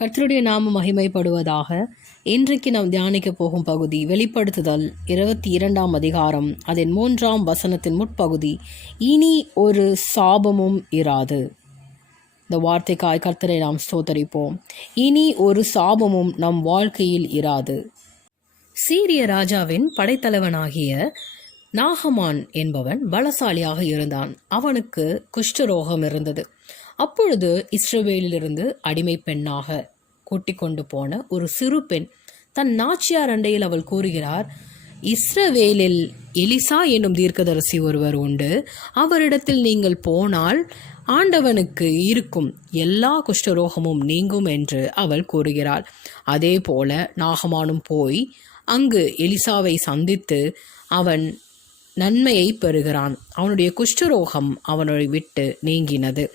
கர்த்தருடைய நாமம் மகிமைப்படுவதாக. இன்றைக்கு நாம் தியானிக்க போகும் பகுதி வெளிப்படுத்துதல் 22ஆம் அதிகாரம், அதன் 3ஆம் வசனத்தின் முற்பகுதி. இனி ஒரு சாபமும் இராது. இந்த வார்த்தைக்காய் கர்த்தரை நாம் ஸ்தோத்தரிப்போம். இனி ஒரு சாபமும் நம் வாழ்க்கையில் இராது. சீரிய ராஜாவின் படைத்தலைவனாகிய நாகமான் என்பவன் பலசாலியாக இருந்தான். அவனுக்கு குஷ்டரோகம் இருந்தது. அப்பொழுது இஸ்ரவேலிலிருந்து அடிமை பெண்ணாக கூட்டிக் கொண்டு போன ஒரு சிறு பெண் தன் நாச்சியார் அண்டையில் அவள் கூறுகிறார், இஸ்ரவேலில் எலிசா என்னும் தீர்க்கதரிசி ஒருவர் உண்டு. அவரிடத்தில் நீங்கள் போனால் ஆண்டவனுக்கு இருக்கும் எல்லா குஷ்டரோகமும் நீங்கும் என்று அவள் கூறுகிறாள். அதே போல நாகமானும் போய் அங்கு எலிசாவை சந்தித்து அவன் நன்மையை பெறுகிறான். அவனுடைய குஷ்டரோகம் அவனை விட்டு நீங்கினது.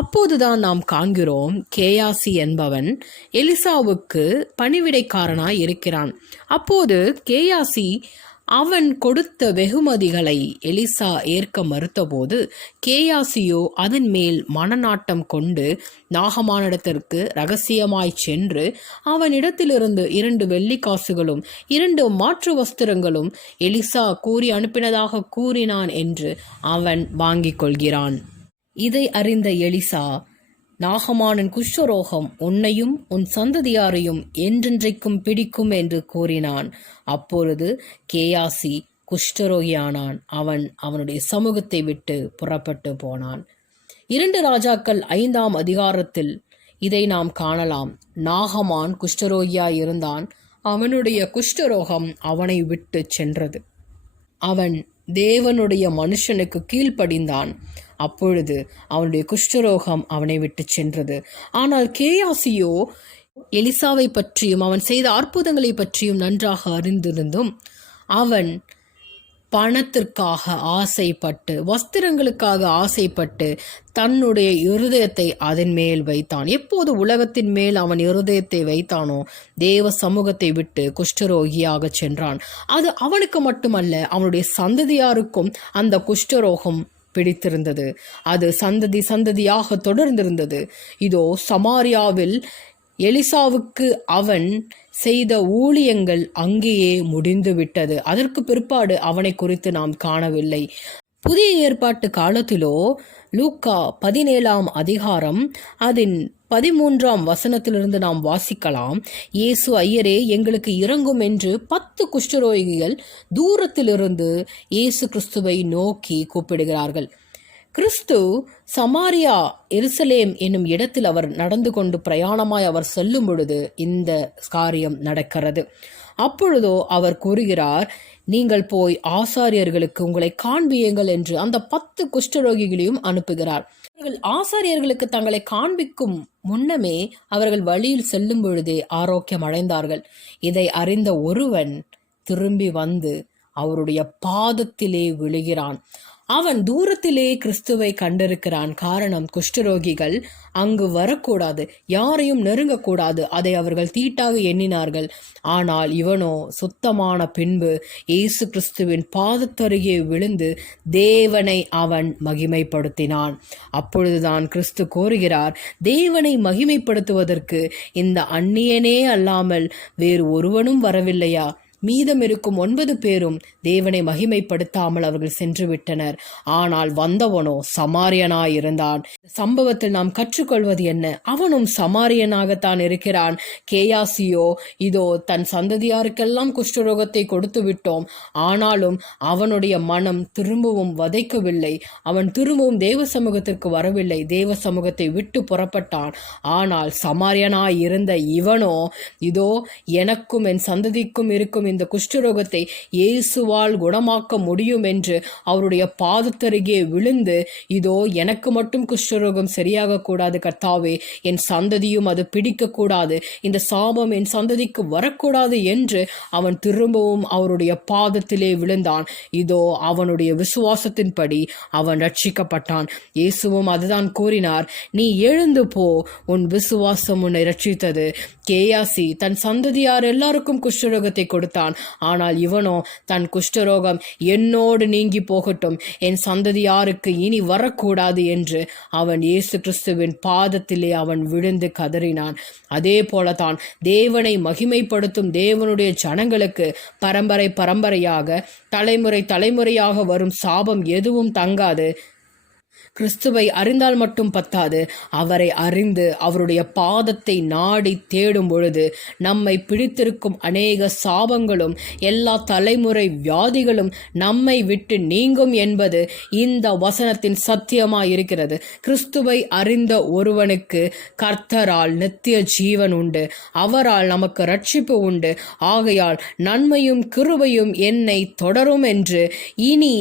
அப்போதுதான் நாம் காண்கிறோம், கேயாசி என்பவன் எலிசாவுக்கு பணிவிடைக்காரனாய் இருக்கிறான். அப்போது கேயாசி அவன் கொடுத்த வெகுமதிகளை எலிசா ஏற்க மறுத்தபோது கேயாசியோ அதன் மேல் மனநாட்டம் கொண்டு நாகமானிடத்திற்கு இரகசியமாய் சென்று அவனிடத்திலிருந்து 2 வெள்ளிக்காசுகளும் 2 மாற்று வஸ்திரங்களும் எலிசா கூறி அனுப்பினதாக கூறினான் என்று அவன் வாங்கிக் கொள்கிறான். இதை அறிந்த எலிசா, நாகமானின் குஷ்டரோகம் உன்னையும் உன் சந்ததியாரையும் என்றென்றைக்கும் பிடிக்கும் என்று கூறினான். அப்பொழுது கேயாசி குஷ்டரோகியானான். அவன் அவனுடைய சமூகத்தை விட்டு புறப்பட்டு போனான். 2 ராஜாக்கள் 5ஆம் அதிகாரத்தில் இதை நாம் காணலாம். நாகமான் குஷ்டரோகியாய் இருந்தான். அவனுடைய குஷ்டரோகம் அவனை விட்டு சென்றது. அவன் தேவனுடைய மனுஷனுக்கு கீழ்ப்படிந்தான். அப்பொழுது அவனுடைய குஷ்டரோகம் அவனை விட்டு சென்றது. ஆனால் கேயாசியோ எலிசாவை பற்றியும் அவன் செய்த அற்புதங்களை பற்றியும் நன்றாக அறிந்திருந்தும் அவன் பணத்திற்காக ஆசைப்பட்டு, வஸ்திரங்களுக்காக ஆசைப்பட்டு தன்னுடைய இருதயத்தை அதன் மேல் வைத்தான். எப்போது உலகத்தின் மேல் அவன் இருதயத்தை வைத்தானோ தேவ சமூகத்தை விட்டு குஷ்டரோகியாக சென்றான். அது அவனுக்கு மட்டுமல்ல, அவனுடைய சந்ததியாருக்கும் அந்த குஷ்டரோகம் பிடித்திருந்தது. அது சந்ததியாக தொடர்ந்திருந்தது. இதோ சமாரியாவில் எலிசாவுக்கு அவன் செய்த ஊழியங்கள் அங்கேயே முடிந்து விட்டது. அதற்கு பிற்பாடு அவனை குறித்து நாம் காணவில்லை. புதிய ஏற்பாட்டு காலத்திலோ லூக்கா 17ஆம் அதிகாரம் அதன் 13ஆம் வசனத்திலிருந்து நாம் வாசிக்கலாம். இயேசு, ஐயரே எங்களுக்கு இறங்கும் என்று 10 குஷ்டரோகிகள் தூரத்திலிருந்து இயேசு கிறிஸ்துவை நோக்கி கூப்பிடுகிறார்கள். கிறிஸ்து சமாரியா எருசலேம் என்னும் இடத்தில் அவர் நடந்து கொண்டு பிரயாணமாய் அவர் செல்லும் பொழுது இந்த காரியம் நடக்கிறது. அப்பொழுதோ அவர் கூறுகிறார், நீங்கள் போய் ஆசாரியர்களுக்கு உங்களை காண்பியுங்கள் என்று அந்த 10 குஷ்டரோகிகளையும் அனுப்புகிறார். ஆசாரியர்களுக்கு தங்களை காண்பிக்கும் முன்னமே அவர்கள் வழியில் செல்லும் பொழுதே ஆரோக்கியம் அடைந்தார்கள். இதை அறிந்த ஒருவன் திரும்பி வந்து அவருடைய பாதத்திலே விழுகிறான். அவன் தூரத்திலே கிறிஸ்துவை கண்டிருக்கிறான். காரணம், குஷ்டரோகிகள் அங்கு வரக்கூடாது, யாரையும் நெருங்கக்கூடாது, அதை அவர்கள் தீட்டாக எண்ணினார்கள். ஆனால் இவனோ சுத்தமான பின்பு இயேசு கிறிஸ்துவின் பாதத்தருகே விழுந்து தேவனை அவன் மகிமைப்படுத்தினான். அப்பொழுதுதான் கிறிஸ்து கூறுகிறார், தேவனை மகிமைப்படுத்துவதற்கு இந்த அந்நியனே அல்லாமல் வேறு ஒருவனும் வரவில்லையா? மீதம் இருக்கும் 9 பேரும் தேவனை மகிமைப்படுத்தாமல் அவர்கள் சென்று விட்டனர். ஆனால் வந்தவனோ சமாரியனாய் இருந்தான். சம்பவத்தில் நாம் கற்றுக்கொள்வது என்ன? அவனும் சமாரியனாகத்தான் இருக்கிறான். கேயாசியோ, இதோ தன் சந்ததியாருக்கெல்லாம் குஷ்டரோகத்தை கொடுத்து விட்டோம், ஆனாலும் அவனுடைய மனம் திரும்பவும் வதைக்கவில்லை. அவன் திரும்பவும் தேவ சமூகத்திற்கு வரவில்லை. தேவ சமூகத்தை விட்டு புறப்பட்டான். ஆனால் சமாரியனாய் இருந்த இவனோ, இதோ எனக்கும் என் சந்ததிக்கும் இருக்கும் இந்த குஷ்டரோகத்தை இயேசுவால் குணமாக்க முடியும் என்று அவருடைய பாதத்தருகே விழுந்து, இதோ எனக்கு மட்டும் குஷ்டரோகம் சரியாக கூடாது கர்த்தாவே, என் சந்ததியும் அது பிடிக்க கூடாது, இந்த சாபம் என் சந்ததிக்கு வரக்கூடாது என்று அவன் திரும்பவும் அவருடைய பாதத்திலே விழுந்தான். இதோ அவனுடைய விசுவாசத்தின்படி அவன் ரட்சிக்கப்பட்டான். இயேசுவும் அதுதான் கூறினார், நீ எழுந்து போ, உன் விசுவாசம் உன்னை ரட்சித்தது. கேயாசி தன் சந்ததியார் எல்லாருக்கும் குஷ்டரோகத்தை கொடுத்தான். விட்டான். ஆனால் இவனோ தன் குஷ்டரோகம் என்னோடு நீங்கி போகட்டும், என் சந்ததியாருக்கு இனி வரக்கூடாது என்று அவன் இயேசு கிறிஸ்துவின் பாதத்திலே அவன் விழுந்து கதறினான். அதே போலதான் தேவனை மகிமைப்படுத்தும் தேவனுடைய ஜனங்களுக்கு பரம்பரையாக தலைமுறையாக வரும் சாபம் எதுவும் தங்காது. கிறிஸ்துவை அறிந்தால் மட்டும் பத்தாது, அவரை அறிந்து அவருடைய பாதத்தை நாடி தேடும் பொழுது நம்மை பிடித்திருக்கும் அநேக சாபங்களும் எல்லா தலைமுறை வியாதிகளும் நம்மை விட்டு நீங்கும் என்பது இந்த வசனத்தின் சத்தியமாயிருக்கிறது. கிறிஸ்துவை அறிந்த ஒருவனுக்கு கர்த்தரால் நித்திய ஜீவன் உண்டு, அவரால் நமக்கு ரட்சிப்பு உண்டு. ஆகையால் நன்மையும் கிருபையும் என்னை தொடரும் என்று, இனி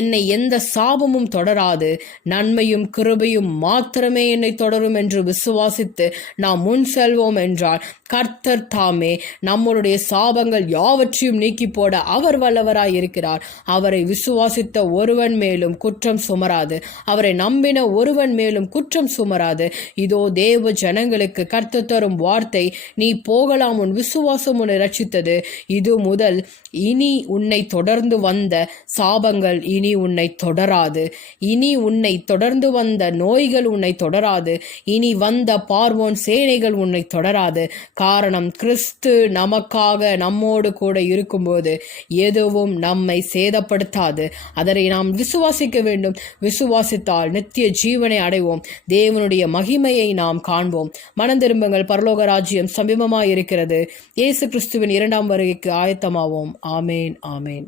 என்னை எந்த சாபமும் தொடராது, நன்மையும் கிருபையும் மாத்திரமே என்னை தொடரும் என்று விசுவாசித்து நாம் முன் செல்வோம் என்றால் கர்த்தர் தாமே நம்மளுடைய சாபங்கள் யாவற்றையும் நீக்கி போட அவர் வல்லவராய் இருக்கிறார். அவரை விசுவாசித்த ஒருவன் மேலும் குற்றம் சுமராது, அவரை நம்பின ஒருவன் மேலும் குற்றம் சுமராது. இதோ தேவ ஜனங்களுக்கு கர்த்தர் தரும் வார்த்தை, நீ போகலாம், உன் விசுவாசம் உன்னை ரட்சித்தது. இது முதல் இனி உன்னை தொடர்ந்து வந்த சாபங்கள் இனி உன்னை தொடராது, இனி உன்னை தொடர்ந்து வந்த நோய்கள் உன்னை தொடராது, இனி வந்த பார்வோன் சேனைகள் உன்னை தொடராது. காரணம், கிறிஸ்து நமக்காக நம்மோடு கூட இருக்கும்போது எதுவும் நம்மை சேதப்படுத்தாது. அதனை நாம் விசுவாசிக்க வேண்டும். விசுவாசித்தால் நித்திய ஜீவனை அடைவோம், தேவனுடைய மகிமையை நாம் காண்போம். மனம் திரும்புங்கள், பரலோக ராஜ்யம் சமீபமாய் இருக்கிறது. இயேசு கிறிஸ்துவின் 2ஆம் வருகைக்கு ஆயத்தமாவோம். ஆமேன், ஆமேன்.